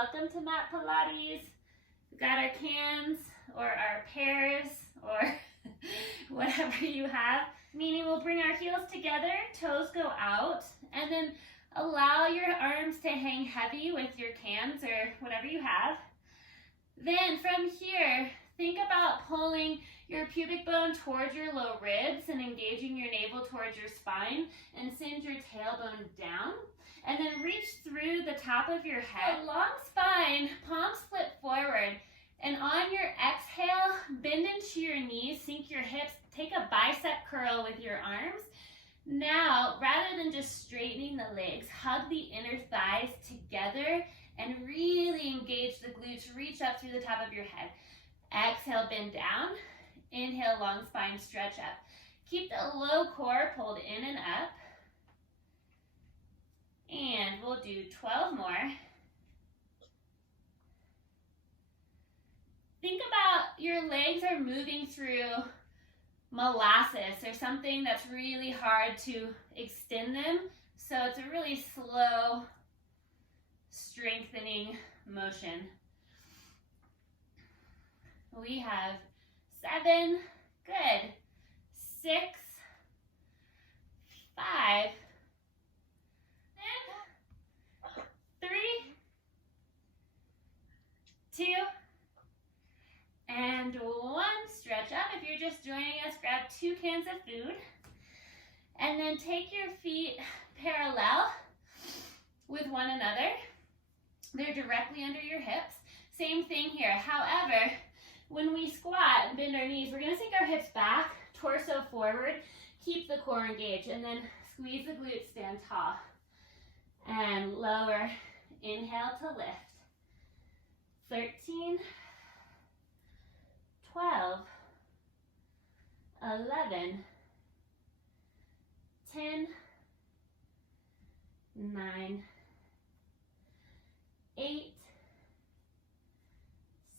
welcome to Mat Pilates. We've got our cans or our pairs or whatever you have, meaning we'll bring our heels together, toes go out, and then allow your arms to hang heavy with your cans or whatever you have. Then from here, think about pulling your pubic bone towards your low ribs and engaging your navel towards your spine, and send your tailbone down. And then reach through the top of your head. Long spine, palms flip forward. And on your exhale, bend into your knees, sink your hips, take a bicep curl with your arms. Now, rather than just straightening the legs, hug the inner thighs together and really engage the glutes. Reach up through the top of your head. Exhale, bend down. Inhale, long spine, stretch up. Keep the low core pulled in and up. And we'll do 12 more. Think about your legs are moving through molasses or something that's really hard to extend them. So it's a really slow, strengthening motion. We have 7, good, 6, 5, 3, 2, and 1. Stretch up. If you're just joining us, grab 2 cans of food. And then take your feet parallel with one another. They're directly under your hips. Same thing here. However, when we squat and bend our knees, we're going to sink our hips back, torso forward, keep the core engaged, and then squeeze the glutes, stand tall. And lower. Inhale to lift. 13, 12, 11, 10, 9, 8,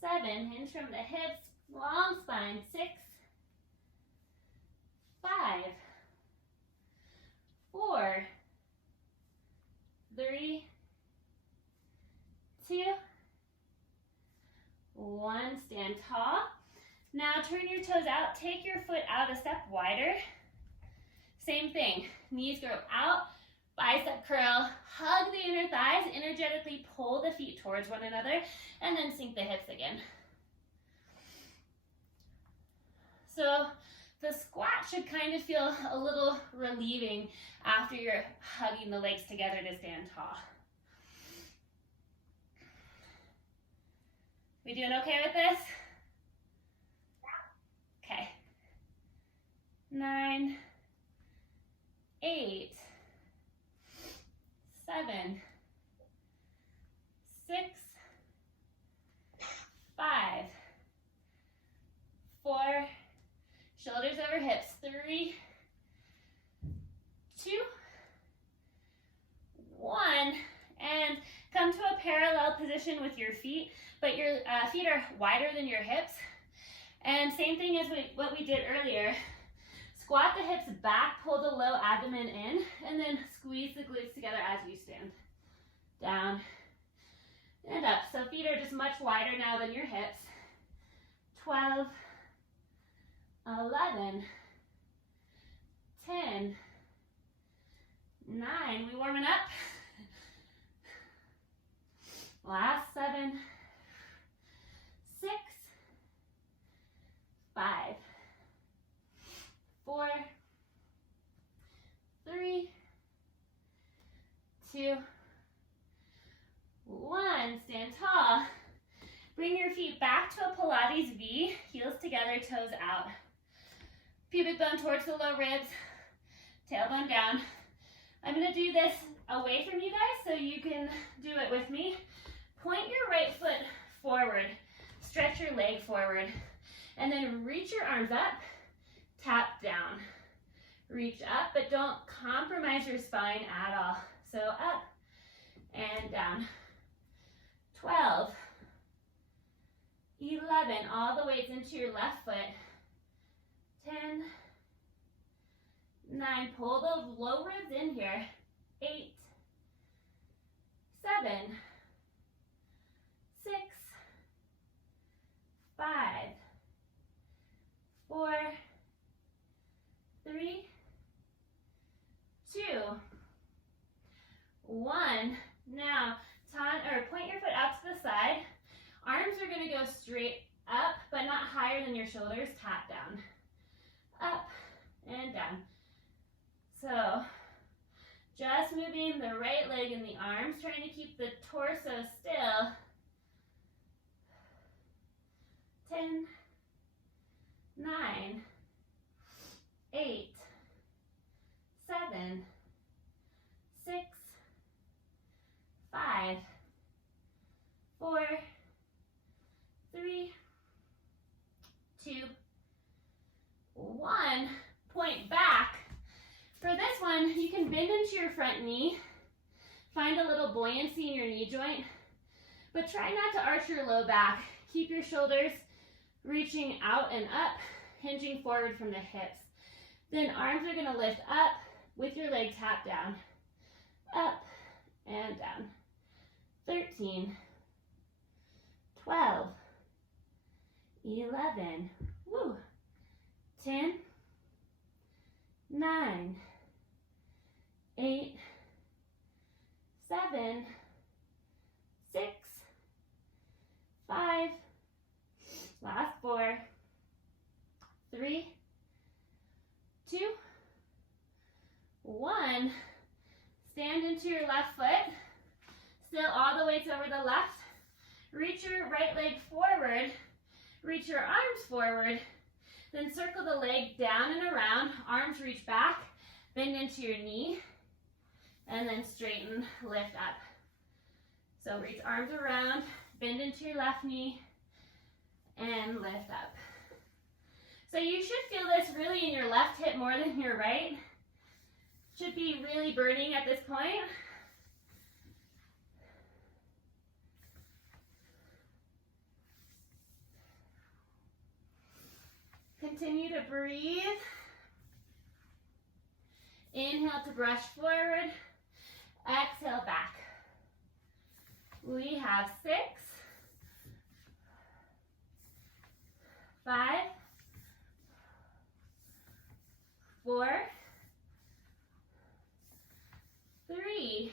7, hinge from the hips, long spine, 6, 5, 4, 3, 2, 1, stand tall. Now turn your toes out, take your foot out a step wider. Same thing, knees go out, bicep curl, hug the inner thighs, energetically pull the feet towards one another, and then sink the hips again. So the squat should kind of feel a little relieving after you're hugging the legs together to stand tall. We doing okay with this? Okay. 9, 8, 7, 6, 5, 4, shoulders over hips, 3, 2, 1, and come to a parallel position with your feet, but your feet are wider than your hips. And same thing as what we did earlier. Squat the hips back, pull the low abdomen in, and then squeeze the glutes together as you stand. Down and up. So feet are just much wider now than your hips. 12, 11, 10, 9. We warming up? Last 7, 6, 5, 4, 3, 2, 1. Stand tall. Bring your feet back to a Pilates V, heels together, toes out. Pubic bone towards the low ribs, tailbone down. I'm going to do this away from you guys so you can do it with me. Point your right foot forward, stretch your leg forward, and then reach your arms up, tap down. Reach up, but don't compromise your spine at all. So up and down. 12, 11, all the weights into your left foot. 10, 9, pull those low ribs in here. 8, 7, straight up, but not higher than your shoulders. Tap down, up and down. So just moving the right leg and the arms, trying to keep the torso still. 10, 9, 8, 7, 6, 5, 4, 3, 2, 1. Point back. For this one, you can bend into your front knee. Find a little buoyancy in your knee joint, but try not to arch your low back. Keep your shoulders reaching out and up, hinging forward from the hips. Then arms are going to lift up with your leg tap down, up and down. 13, 12, 11, woo, 10, 9, 8, 7, 6, 5, last 4, 3, 2, 1. Stand into your left foot. Still all the weights over the left. Reach your right leg forward. Reach your arms forward. Then circle the leg down and around. Arms reach back. Bend into your knee. And then straighten, lift up. So reach arms around. Bend into your left knee. And lift up. So you should feel this really in your left hip more than your right. Should be really burning at this point. Continue to breathe. Inhale to brush forward. Exhale back. We have 6, 5, 4, 3,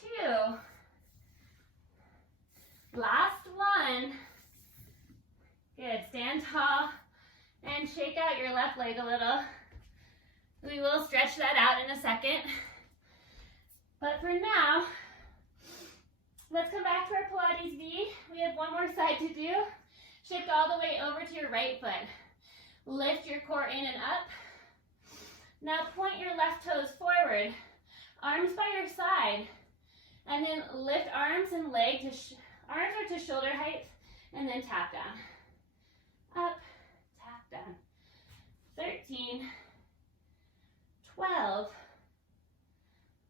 2, last one. Good, stand tall and shake out your left leg a little. We will stretch that out in a second. But for now, let's come back to our Pilates V. We have one more side to do. Shift all the way over to your right foot. Lift your core in and up. Now point your left toes forward. Arms by your side. And then lift arms and leg to, arms are to shoulder height. And then tap down. Up, tap down. 13, 12,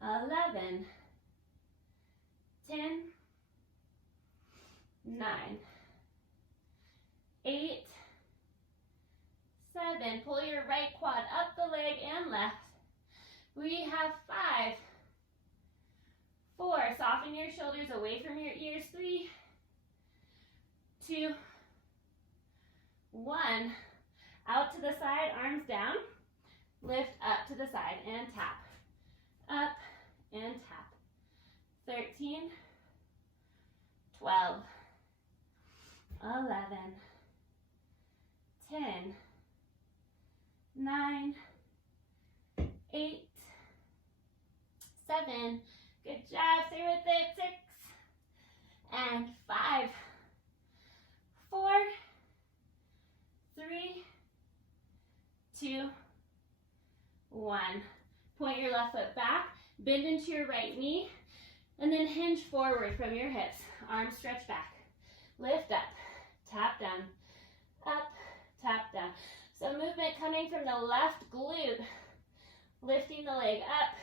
11, 10, 9, 8, 7. Pull your right quad up the leg and left. We have 5, 4. Soften your shoulders away from your ears. 3, 2, 1. Out to the side, arms down. Lift up to the side and tap. Up and tap. 13, 12, 11, 10, 9, 8, 7. Good job. Stay with it. 6 and 5, 4, 3, 2, 1. Point your left foot back, bend into your right knee, and then hinge forward from your hips. Arms stretch back. Lift up, tap down, up, tap down. So movement coming from the left glute, lifting the leg up.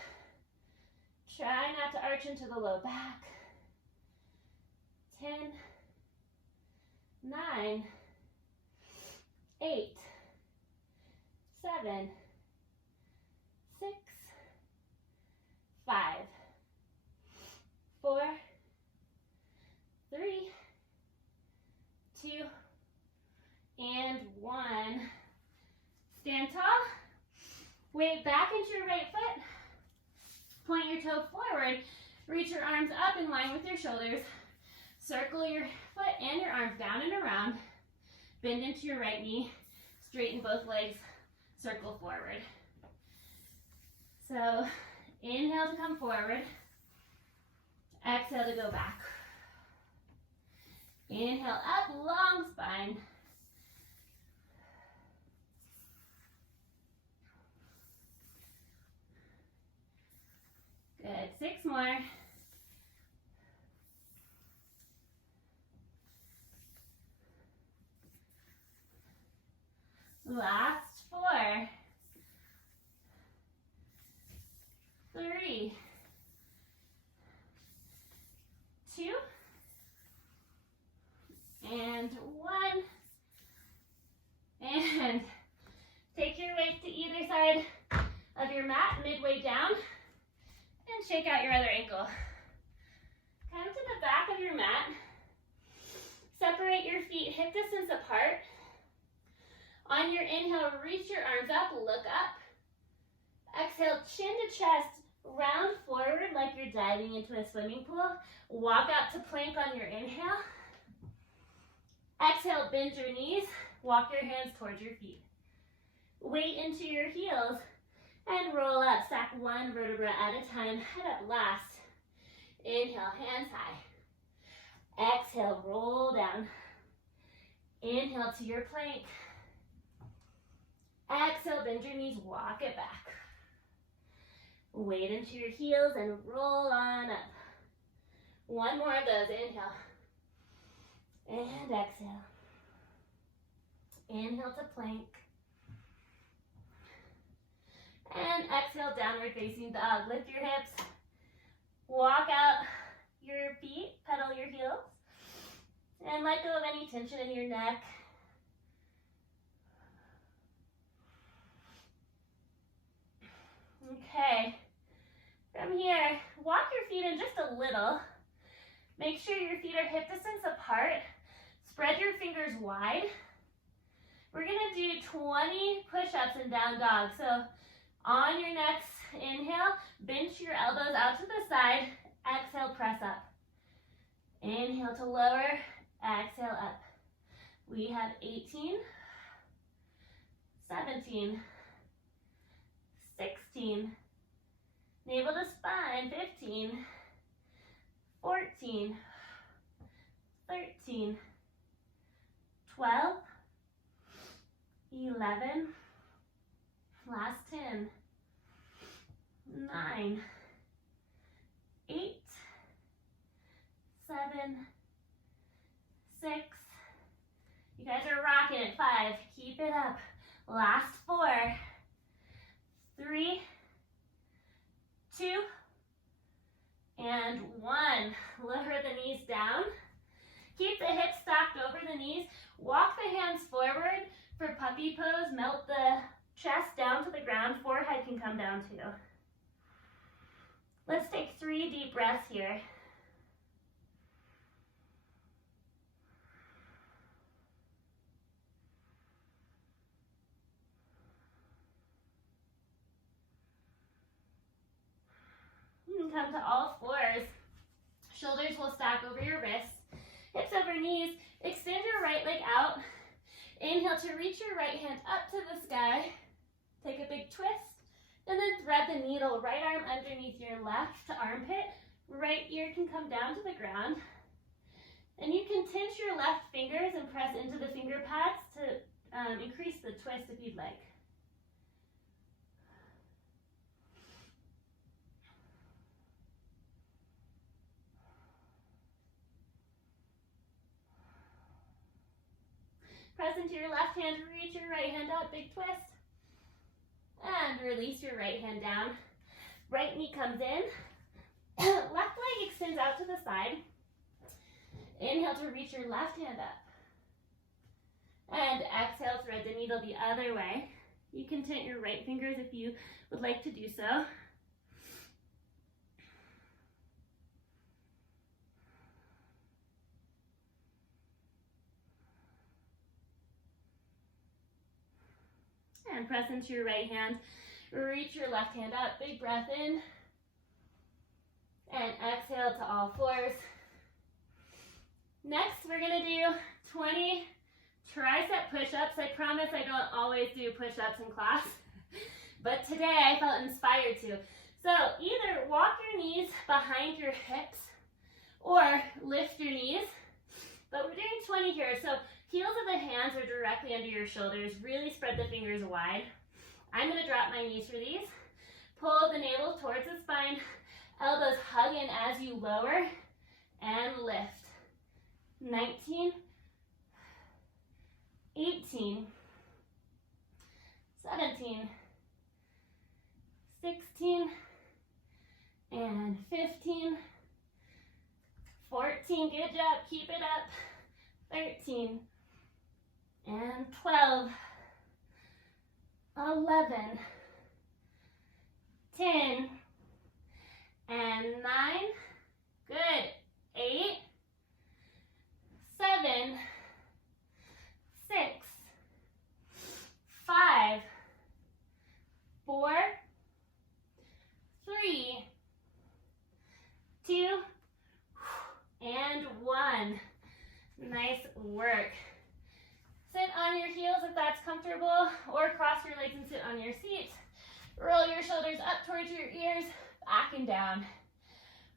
Try not to arch into the low back. 10, 9, 8, 7, 6, 5, 4, 3, 2, and 1. Stand tall. Weight back into your right foot. Point your toe forward. Reach your arms up in line with your shoulders. Circle your foot and your arms down and around. Bend into your right knee. Straighten both legs. Circle forward. So inhale to come forward. Exhale to go back. Inhale up, long spine. Good, 6 more. Last 4. 3, 2, and 1. And take your weight to either side of your mat, midway down, and shake out your other ankle. Come to the back of your mat. Separate your feet hip distance apart. On your inhale, reach your arms up, look up. Exhale, chin to chest, round forward like you're diving into a swimming pool. Walk out to plank on your inhale. Exhale, bend your knees, walk your hands towards your feet. Weight into your heels and roll up. Stack 1 vertebra at a time, head up last. Inhale, hands high. Exhale, roll down. Inhale to your plank. Exhale, bend your knees, walk it back. Weight into your heels and roll on up. 1 more of those, inhale. And exhale. Inhale to plank. And exhale, downward facing dog. Lift your hips. Walk out your feet, pedal your heels. And let go of any tension in your neck. Okay. From here, walk your feet in just a little. Make sure your feet are hip distance apart. Spread your fingers wide. We're gonna do 20 push-ups in down dog. So on your next inhale, bench your elbows out to the side. Exhale, press up. Inhale to lower, exhale up. We have 18, 17, 16, navel to spine, 15, 14, 13, 12, 11, last 10, 9, 8, 7, 6, you guys are rocking it, 5, keep it up, last 4, 3, 2, and 1. Lower the knees down. Keep the hips stacked over the knees. Walk the hands forward for puppy pose. Melt the chest down to the ground. Forehead can come down too. Let's take 3 deep breaths here. Come to all fours. Shoulders will stack over your wrists. Hips over knees. Extend your right leg out. Inhale to reach your right hand up to the sky. Take a big twist. And then thread the needle. Right arm underneath your left armpit. Right ear can come down to the ground. And you can pinch your left fingers and press into the finger pads to increase the twist if you'd like. Press into your left hand, reach your right hand up, big twist. And release your right hand down. Right knee comes in. Left leg extends out to the side. Inhale to reach your left hand up. And exhale, thread the needle the other way. You can tint your right fingers if you would like to do so. And press into your right hand. Reach your left hand up. Big breath in. And exhale to all fours. Next, we're gonna do 20 tricep push-ups. I promise I don't always do push-ups in class, but today I felt inspired to. So either walk your knees behind your hips or lift your knees, but we're doing 20 here. So heels of the hands are directly under your shoulders. Really spread the fingers wide. I'm gonna drop my knees for these. Pull the navel towards the spine. Elbows hug in as you lower and lift. 19, 18, 17, 16, and 15, 14, good job, keep it up, 13, and 12, 11, 10, and 9, good, 8, 7, 6, 5, 4, 3, 2, and 1. Nice work. Sit on your heels if that's comfortable, or cross your legs and sit on your seat. Roll your shoulders up towards your ears, back and down.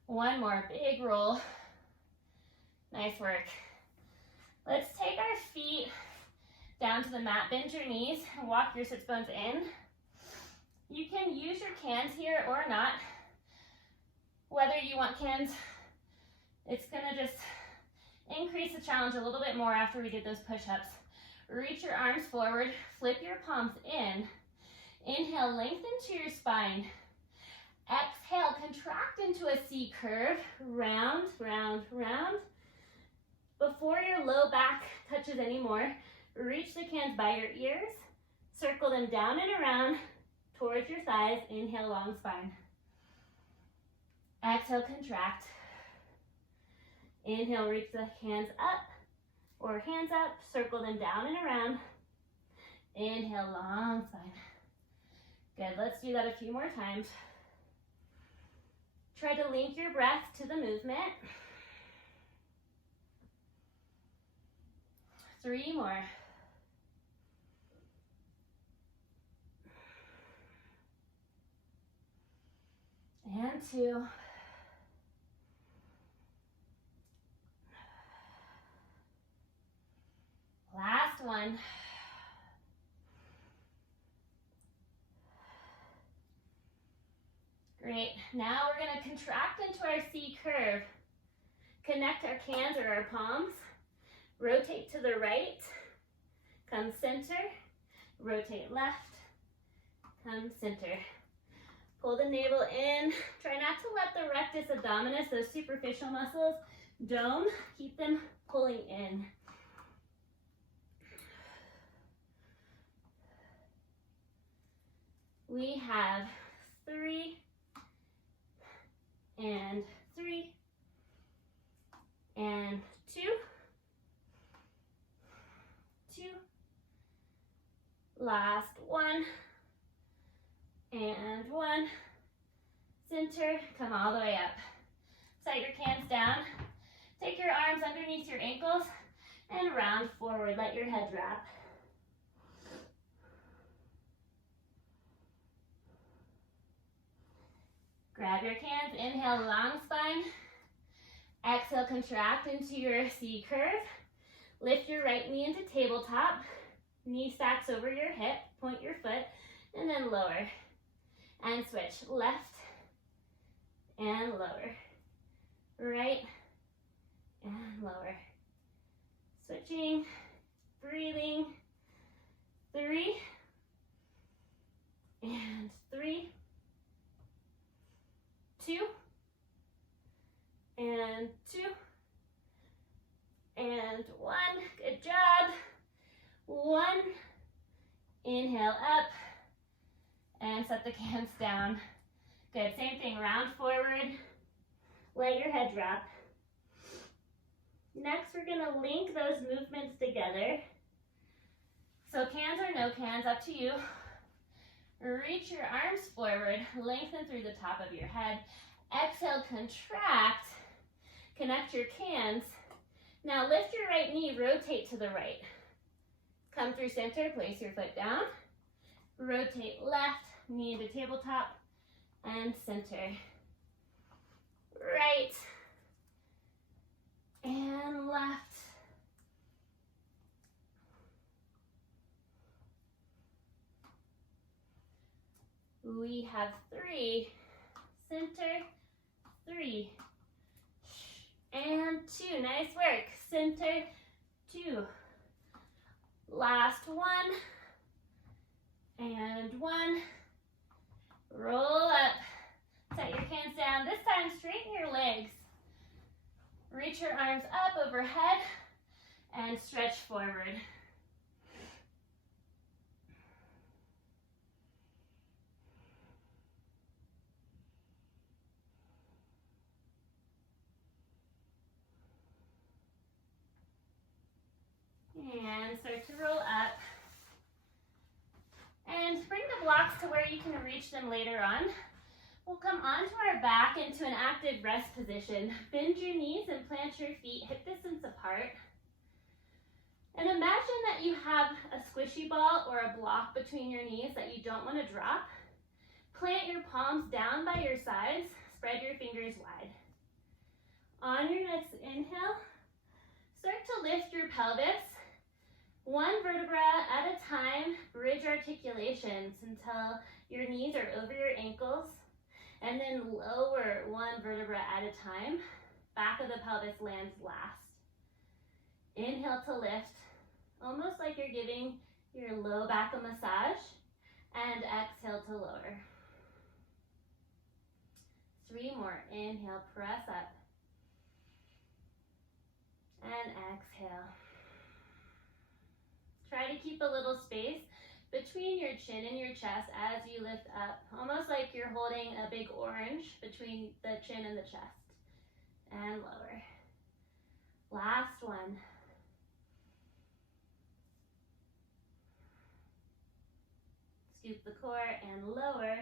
One more big roll. Nice work. Let's take our feet down to the mat. Bend your knees and walk your sits bones in. You can use your cans here or not. Whether you want cans, it's gonna just increase the challenge a little bit more after we did those push-ups. Reach your arms forward, flip your palms in. Inhale, lengthen to your spine. Exhale, contract into a C curve. Round, round, round. Before your low back touches anymore, reach the cans by your ears. Circle them down and around towards your thighs. Inhale, long spine. Exhale, contract. Inhale, reach the hands up or hands up. Circle them down and around. Inhale, long spine. Good, let's do that a few more times. Try to link your breath to the movement. 3 more. And 2. Last one. Great. Now we're going to contract into our C curve. Connect our cans or our palms. Rotate to the right. Come center. Rotate left. Come center. Pull the navel in. Try not to let the rectus abdominis, those superficial muscles, dome. Keep them pulling in. We have 3 and 3 and 2, 2, last 1 and 1, center, come all the way up. Set your cans down, take your arms underneath your ankles and round forward, let your head drop. Grab your cans, inhale, long spine. Exhale, contract into your C curve. Lift your right knee into tabletop. Knee stacks over your hip, point your foot, and then lower. And switch, left and lower. Right and lower. Switching, breathing. 3 and 3. 2 and 2 and 1. Good job. 1. Inhale up and set the cans down. Good. Same thing. Round forward. Let your head drop. Next, we're going to link those movements together. So cans or no cans, up to you. Reach your arms forward, lengthen through the top of your head. Exhale, contract. Connect your cans. Now lift your right knee, rotate to the right. Come through center, place your foot down. Rotate left, knee into tabletop, and center. Right, and left. We have 3, center, 3, and 2. Nice work. Center, 2. Last 1, and 1. Roll up. Set your hands down. This time, straighten your legs. Reach your arms up overhead and stretch forward. And start to roll up. And bring the blocks to where you can reach them later on. We'll come onto our back into an active rest position. Bend your knees and plant your feet hip distance apart. And imagine that you have a squishy ball or a block between your knees that you don't want to drop. Plant your palms down by your sides. Spread your fingers wide. On your next inhale, start to lift your pelvis. 1 vertebra at a time, bridge articulations until your knees are over your ankles, and then lower 1 vertebra at a time. Back of the pelvis lands last. Inhale to lift, almost like you're giving your low back a massage, and exhale to lower. 3 more. Inhale, press up, and exhale. Try to keep a little space between your chin and your chest as you lift up, almost like you're holding a big orange between the chin and the chest. And lower. Last 1. Scoop the core and lower.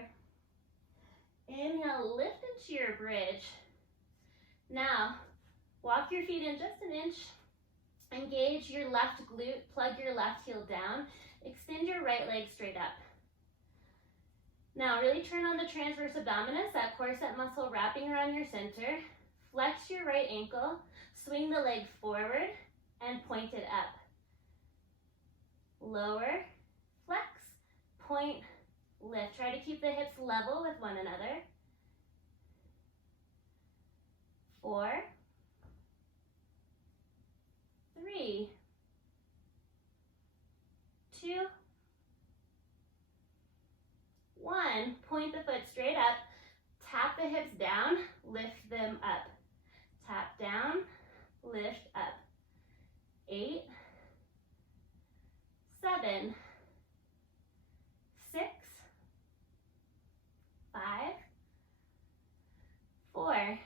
Inhale, lift into your bridge. Now, walk your feet in just an inch. Engage your left glute, plug your left heel down, extend your right leg straight up. Now really turn on the transverse abdominis, that corset muscle wrapping around your center. Flex your right ankle, swing the leg forward, and point it up. Lower, flex, point, lift. Try to keep the hips level with one another. 4, 3, 2, 1. Point the foot straight up. Tap the hips down, lift them up. Tap down, lift up. 8, 7, 6, 5, 4,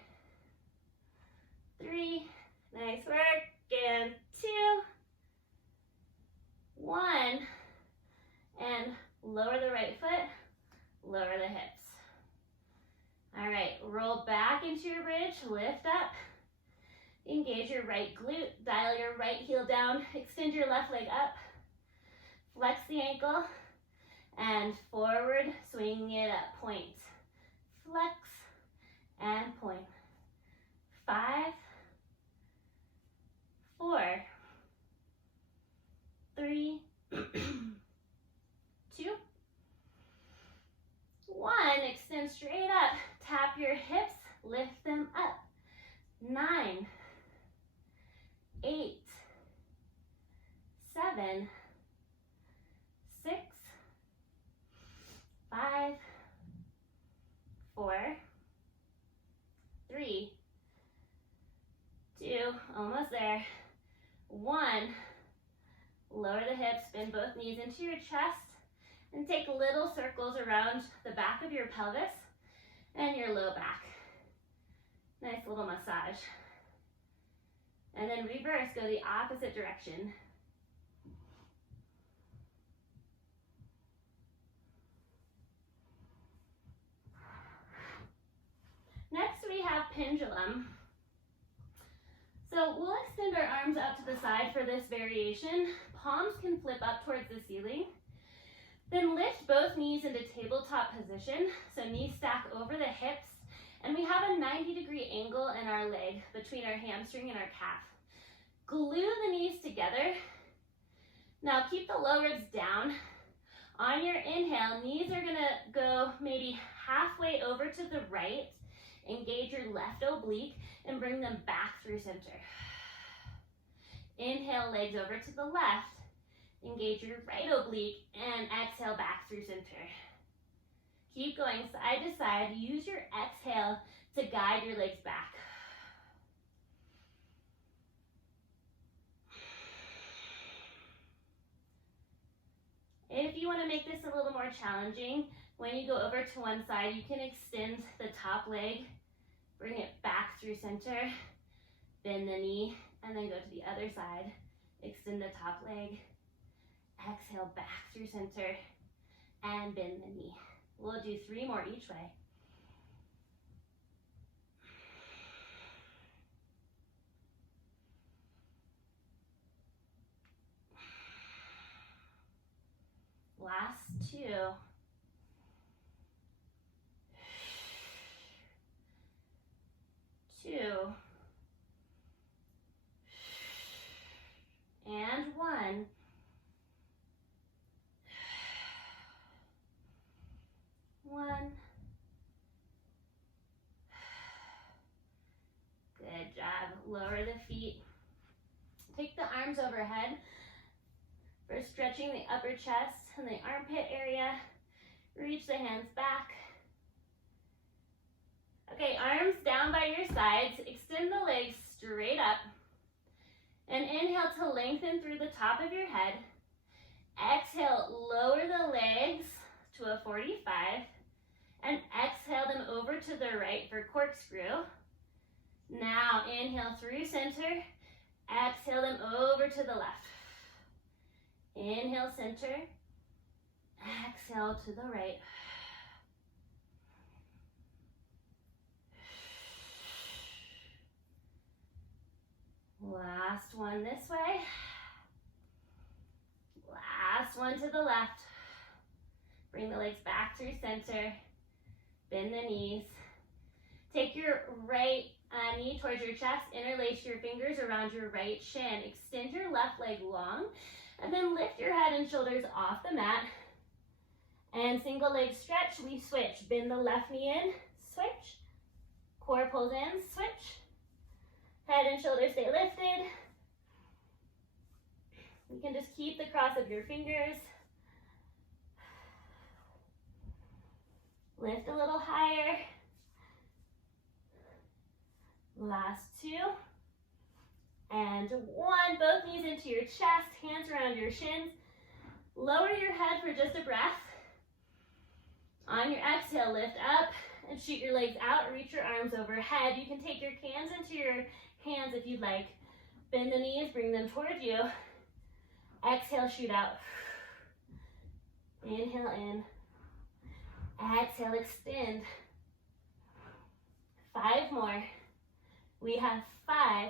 3, nice work, and 2, 1, and lower the right foot, lower the hips. All right, roll back into your bridge, lift up, engage your right glute, dial your right heel down, extend your left leg up, flex the ankle, and forward, swing it up, point, flex, and point. 5, 4, 3, 2, 1. Extend straight up. Tap your hips, lift them up. 9, 8, 7, 6, 5, 4, 3, 2, almost there. 1, lower the hips, bend both knees into your chest, and take little circles around the back of your pelvis and your low back. Nice little massage. And then reverse, go the opposite direction. Next we have pendulum. So we'll extend our arms out to the side for this variation. Palms can flip up towards the ceiling. Then lift both knees into tabletop position. So knees stack over the hips. And we have a 90-degree angle in our leg between our hamstring and our calf. Glue the knees together. Now keep the low ribs down. On your inhale, knees are gonna go maybe halfway over to the right. Engage your left oblique and bring them back through center. Inhale, legs over to the left. Engage your right oblique and exhale back through center. Keep going side to side. Use your exhale to guide your legs back. If you want to make this a little more challenging, when you go over to one side, you can extend the top leg, bring it back through center, bend the knee, and then go to the other side. Extend the top leg, exhale back through center, and bend the knee. We'll do 3 more each way. Last 2. 2. And 1. Good job. Lower the feet. Take the arms overhead for stretching the upper chest and the armpit area. Reach the hands back. Okay, arms down by your sides. Extend the legs straight up. And inhale to lengthen through the top of your head. Exhale, lower the legs to a 45. And exhale them over to the right for corkscrew. Now inhale through center. Exhale them over to the left. Inhale center. Exhale to the right. Last one this way. Last one to the left. Bring the legs back through center. Bend the knees. Take your right knee towards your chest. Interlace your fingers around your right shin. Extend your left leg long. And then lift your head and shoulders off the mat. And single leg stretch, we switch. Bend the left knee in, switch. Core pulls in, switch. Head and shoulders stay lifted. You can just keep the cross of your fingers. Lift a little higher. Last 2. And 1. Both knees into your chest, hands around your shins. Lower your head for just a breath. On your exhale, lift up and shoot your legs out. Reach your arms overhead. You can take your hands into your hands if you'd like. Bend the knees, bring them toward you. Exhale, shoot out. Inhale in. Exhale, extend. 5 more. We have 5,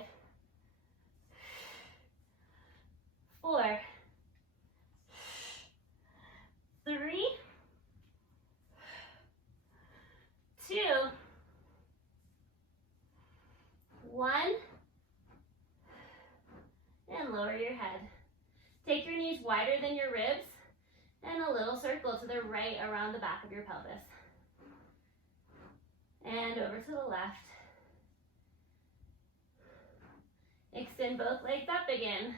4, 3, 2, 1, and lower your head. Take your knees wider than your ribs and a little circle to the right around the back of your pelvis. And over to the left. Extend both legs up again.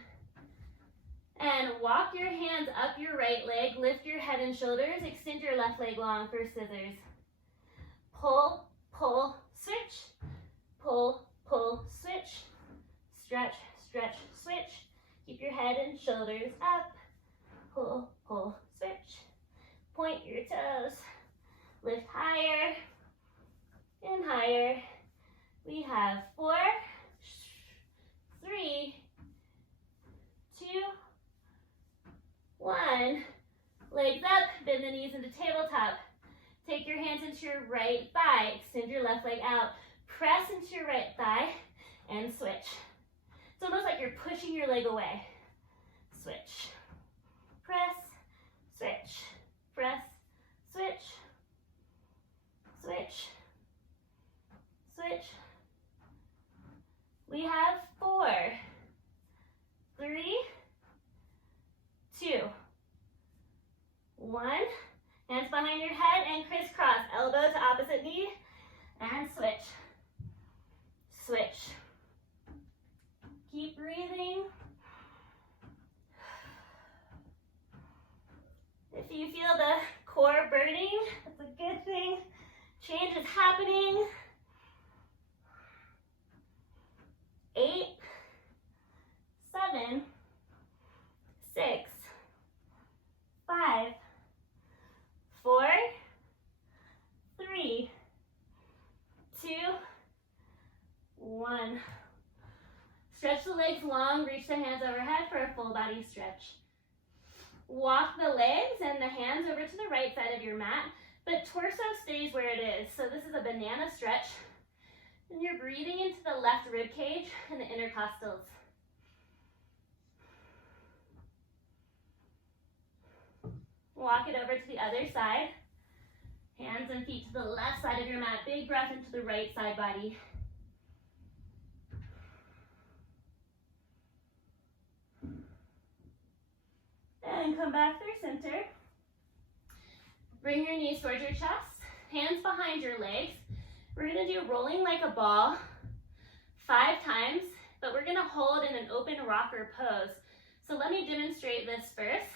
And walk your hands up your right leg. Lift your head and shoulders. Extend your left leg long for scissors. Pull, pull, switch. Pull, pull, switch. Stretch, stretch, switch. Keep your head and shoulders up. Pull, pull, switch. Point your toes. Lift higher and higher. We have 4, 3, 2, 1. Legs up, bend the knees into tabletop. Take your hands into your right thigh. Extend your left leg out. Press into your right thigh and switch. your leg away. Switch. Press, switch. Press, switch. Switch. Switch. We have 4, 3, 2, 1. Hands behind your head and crisscross. Elbow to opposite knee and switch. Switch. Keep breathing. If you feel the core burning, that's a good thing. Change is happening. 8, 7, 6, 5, 4, 3, 2, 1. Stretch the legs long, reach the hands overhead for a full body stretch. Walk the legs and the hands over to the right side of your mat, but torso stays where it is. So this is a banana stretch. And you're breathing into the left rib cage and the intercostals. Walk it over to the other side. Hands and feet to the left side of your mat. Big breath into the right side body. And come back through center. Bring your knees towards your chest. Hands behind your legs. We're going to do rolling like a ball 5 times, but we're going to hold in an open rocker pose. So let me demonstrate this first.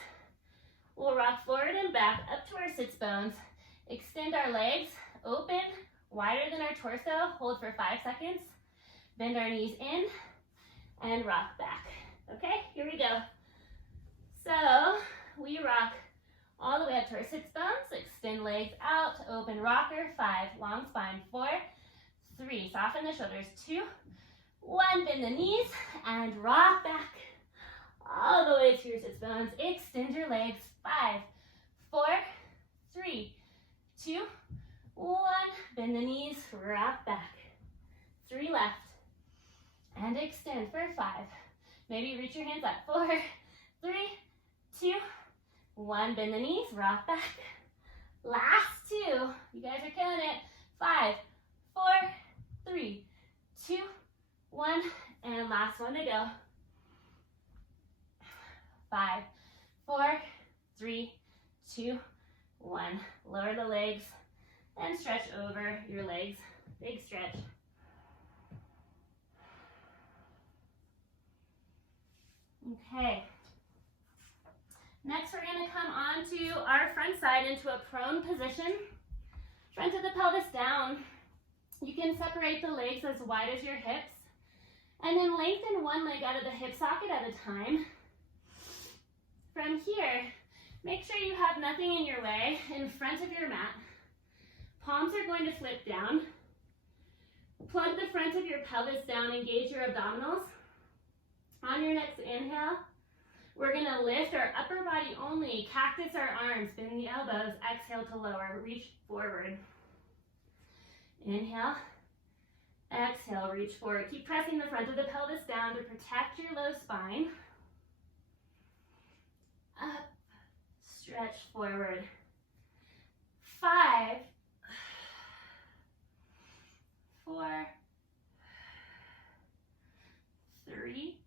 We'll rock forward and back up to our sits bones. Extend our legs, open, wider than our torso. Hold for 5 seconds. Bend our knees in and rock back. Okay, here we go. So we rock all the way up to our sits bones. Extend legs out, open rocker. 5, long spine. 4, 3, soften the shoulders. 2, 1, bend the knees and rock back all the way to your sits bones. Extend your legs. 5, 4, 3, 2, 1, bend the knees, rock back. 3 left. And extend for 5. Maybe reach your hands up. 4, 3, 2, 1, bend the knees, rock back. Last 2. You guys are killing it. 5, 4, 3, 2, 1, and last one to go. 5, 4, 3, 2, 1. Lower the legs and stretch over your legs. Big stretch. Okay. Next, we're going to come onto our front side into a prone position. Front of the pelvis down. You can separate the legs as wide as your hips. And then lengthen one leg out of the hip socket at a time. From here, make sure you have nothing in your way in front of your mat. Palms are going to flip down. Plug the front of your pelvis down, engage your abdominals. On your next inhale, we're going to lift our upper body only, cactus our arms, bend the elbows, exhale to lower, reach forward. Inhale, exhale, reach forward. Keep pressing the front of the pelvis down to protect your low spine. Up, stretch forward. 5, 4, 3,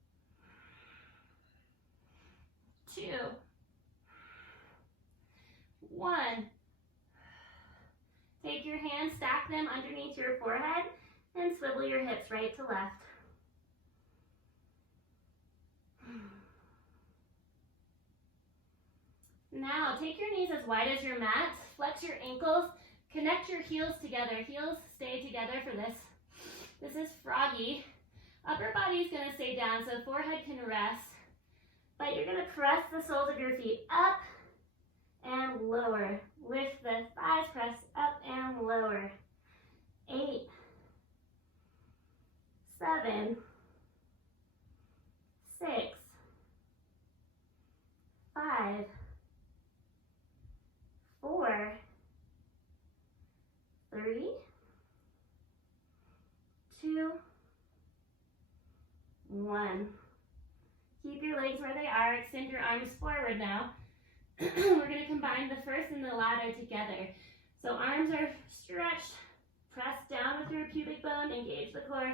2, 1. Take your hands, stack them underneath your forehead, and swivel your hips right to left. Now, take your knees as wide as your mat, flex your ankles, connect your heels together. Heels stay together for this. This is froggy. Upper body is going to stay down so forehead can rest. But you're going to press the soles of your feet up and lower. Lift the thighs, press up and lower. 8, 7, 6, 5, 4, 3, 2, 1. Keep your legs where they are. Extend your arms forward now. We're going to combine the first and the latter together. So arms are stretched. Press down with your pubic bone. Engage the core.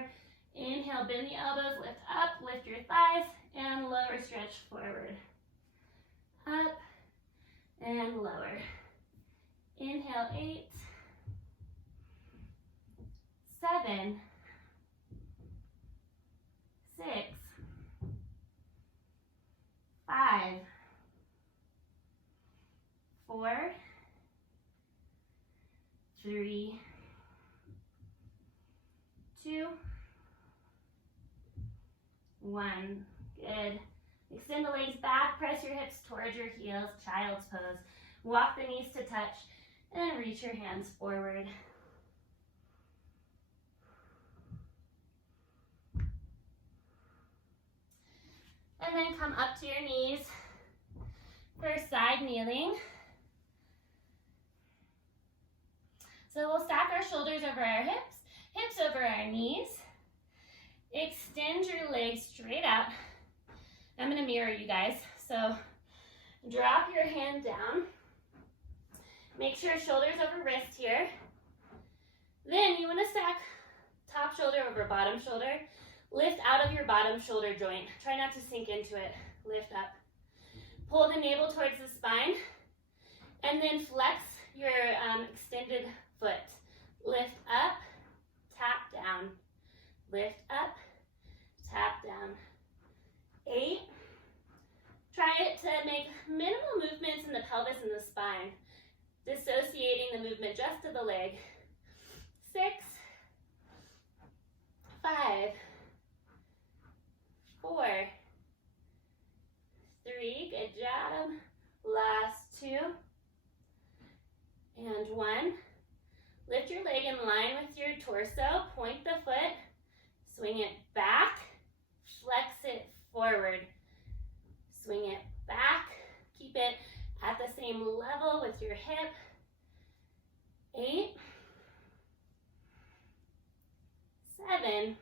Inhale, bend the elbows. Lift up. Lift your thighs. And lower, stretch forward. Up and lower. Inhale, 8, 7, 6, 5, 4, 3, 2, 1. Good. Extend the legs back, press your hips towards your heels, child's pose. Walk the knees to touch and reach your hands forward. And then come up to your knees for side kneeling. So we'll stack our shoulders over our hips, hips over our knees. Extend your legs straight out. I'm going to mirror you guys. So drop your hand down. Make sure shoulders over wrist here. Then you want to stack top shoulder over bottom shoulder. Lift out of your bottom shoulder joint. Try not to sink into it. Lift up. Pull the navel towards the spine. And then flex your extended foot. Lift up, tap down. Lift up, tap down. 8. Try it to make minimal movements in the pelvis and the spine. Dissociating the movement just to the leg. 6, 5, 4, 3, good job. Last 2, and 1. Lift your leg in line with your torso, point the foot, swing it back, flex it forward, swing it back, keep it at the same level with your hip. 8, 7,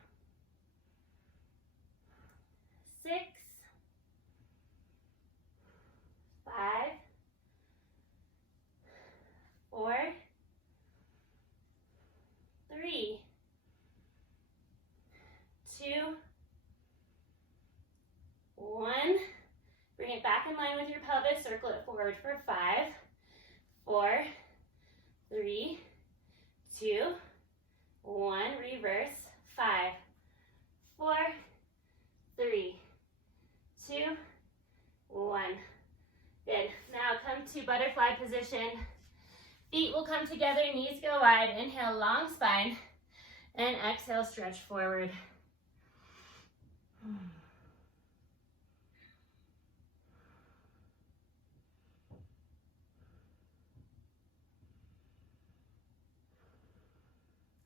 6, 5, 4, 3, 2, 1. Bring it back in line with your pelvis. Circle it forward for 5, 4, 3, 2, 1. Reverse. 5, 4, 3, 2, 1. Good. Now come to butterfly position. Feet will come together, knees go wide. Inhale, long spine. And exhale, stretch forward.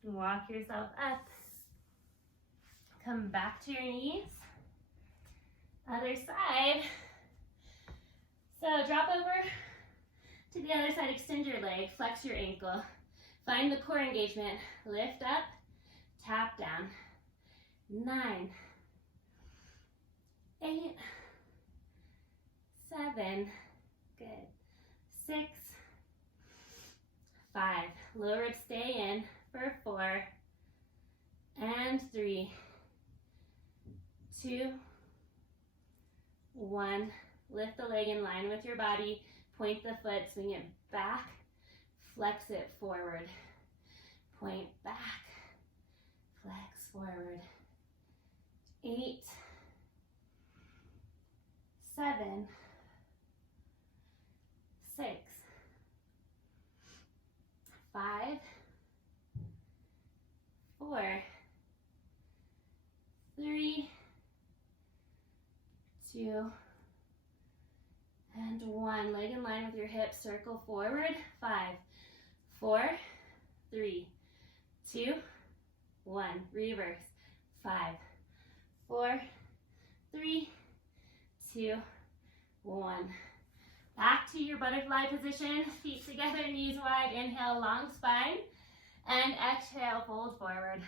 Walk yourself up. Come back to your knees. Other side. So drop over to the other side, extend your leg, flex your ankle. Find the core engagement. Lift up, tap down. 9, 8, 7, good. 6, 5, lower it, stay in for 4, and 3, 2, 1. Lift the leg in line with your body, point the foot, swing it back, flex it forward, point back, flex forward. 8, 7, 6, 5, 4, 3, 2, and 1. Leg in line with your hips, circle forward. 5, 4, 3, 2, 1. Reverse. 5, 4, 3, 2, 1. Back to your butterfly position. Feet together, knees wide. Inhale, long spine. And exhale, fold forward.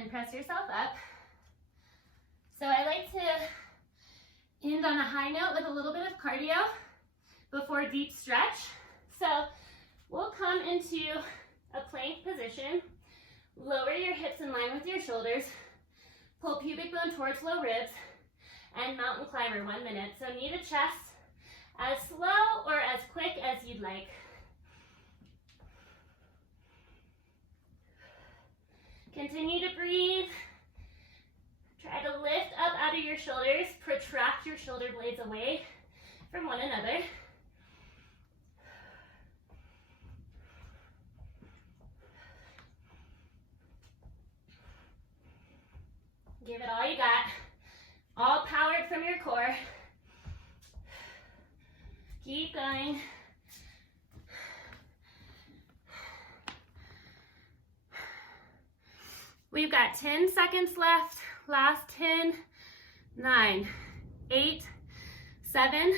and press yourself up. So I like to end on a high note with a little bit of cardio before deep stretch. So we'll come into a plank position. Lower your hips in line with your shoulders. Pull pubic bone towards low ribs. And mountain climber, 1 minute. So knee to chest, as slow or as quick as you'd like. Continue to breathe. Try to lift up out of your shoulders. Protract your shoulder blades away from one another. Give it all you got. All powered from your core. Keep going. We've got 10 seconds left. Last 10, 9, 8, 7,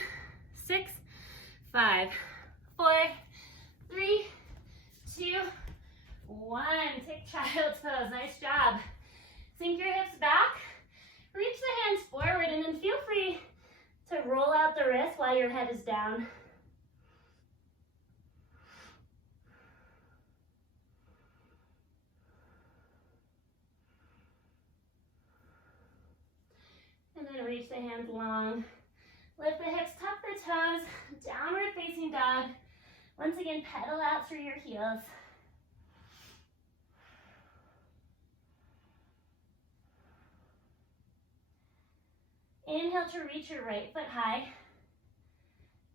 6, 5, 4, 3, 2, 1. Take child's pose. Nice job. Sink your hips back. Reach the hands forward and then feel free to roll out the wrist while your head is down. And then reach the hands long. Lift the hips, tuck the toes, downward facing dog. Once again, pedal out through your heels. Inhale to reach your right foot high.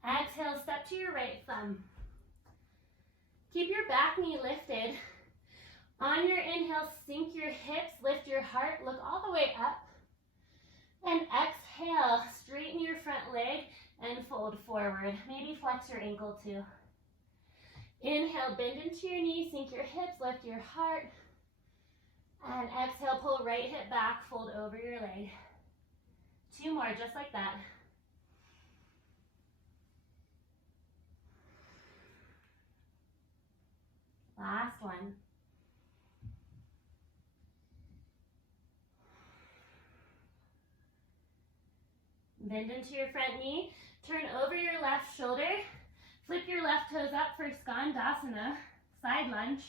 Exhale, step to your right thumb. Keep your back knee lifted. On your inhale, sink your hips, lift your heart, look all the way up. And exhale, straighten your front leg and fold forward. Maybe flex your ankle too. Inhale, bend into your knee, sink your hips, lift your heart. And exhale, pull right hip back, fold over your leg. 2 more, just like that. Last one. Bend into your front knee, turn over your left shoulder, flip your left toes up for Skandasana, side lunge,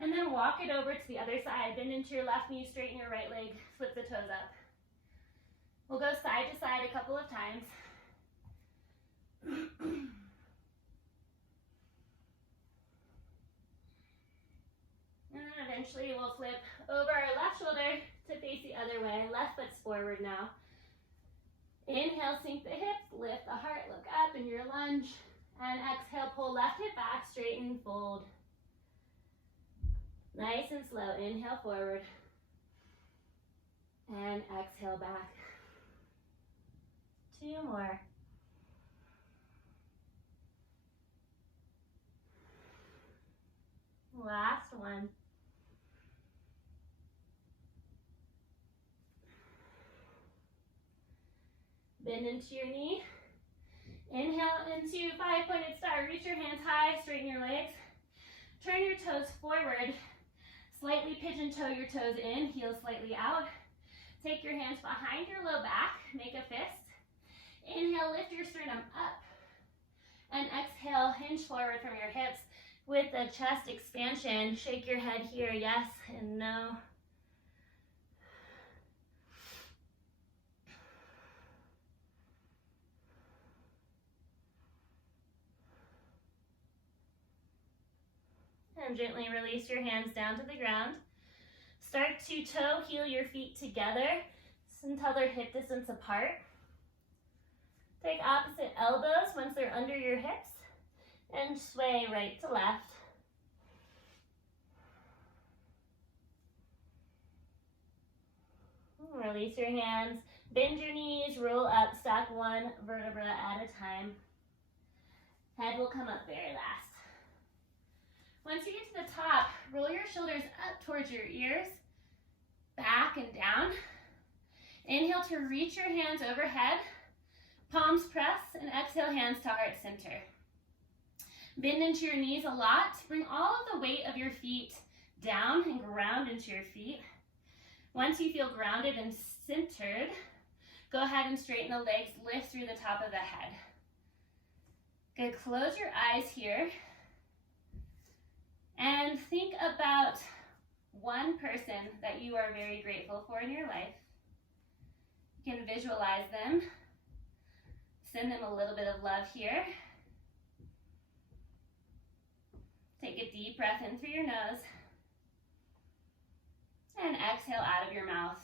and then walk it over to the other side. Bend into your left knee, straighten your right leg, flip the toes up. We'll go side to side a couple of times. And then eventually we'll flip over our left shoulder to face the other way. Left foot's forward now. Inhale, sink the hips, lift the heart, look up in your lunge. And exhale, pull left hip back, straighten, fold. Nice and slow. Inhale forward. And exhale back. 2 more. Last one. Bend into your knee. Inhale into 5-pointed star. Reach your hands high, straighten your legs. Turn your toes forward. Slightly pigeon toe your toes in, heels slightly out. Take your hands behind your low back, make a fist. Inhale, lift your sternum up. And exhale, hinge forward from your hips with the chest expansion. Shake your head here, yes and no. And gently release your hands down to the ground. Start to toe heel your feet together until they're hip distance apart. Take opposite elbows once they're under your hips and sway right to left. Release your hands, bend your knees, roll up, stack 1 vertebra at a time. Head will come up very last. Once you get to the top, roll your shoulders up towards your ears, back and down. Inhale to reach your hands overhead, palms press, and exhale, hands to heart center. Bend into your knees a lot. Bring all of the weight of your feet down and ground into your feet. Once you feel grounded and centered, go ahead and straighten the legs, lift through the top of the head. Good, close your eyes here and think about one person that you are very grateful for in your life. You can visualize them. Send them a little bit of love here. Take a deep breath in through your nose and exhale out of your mouth.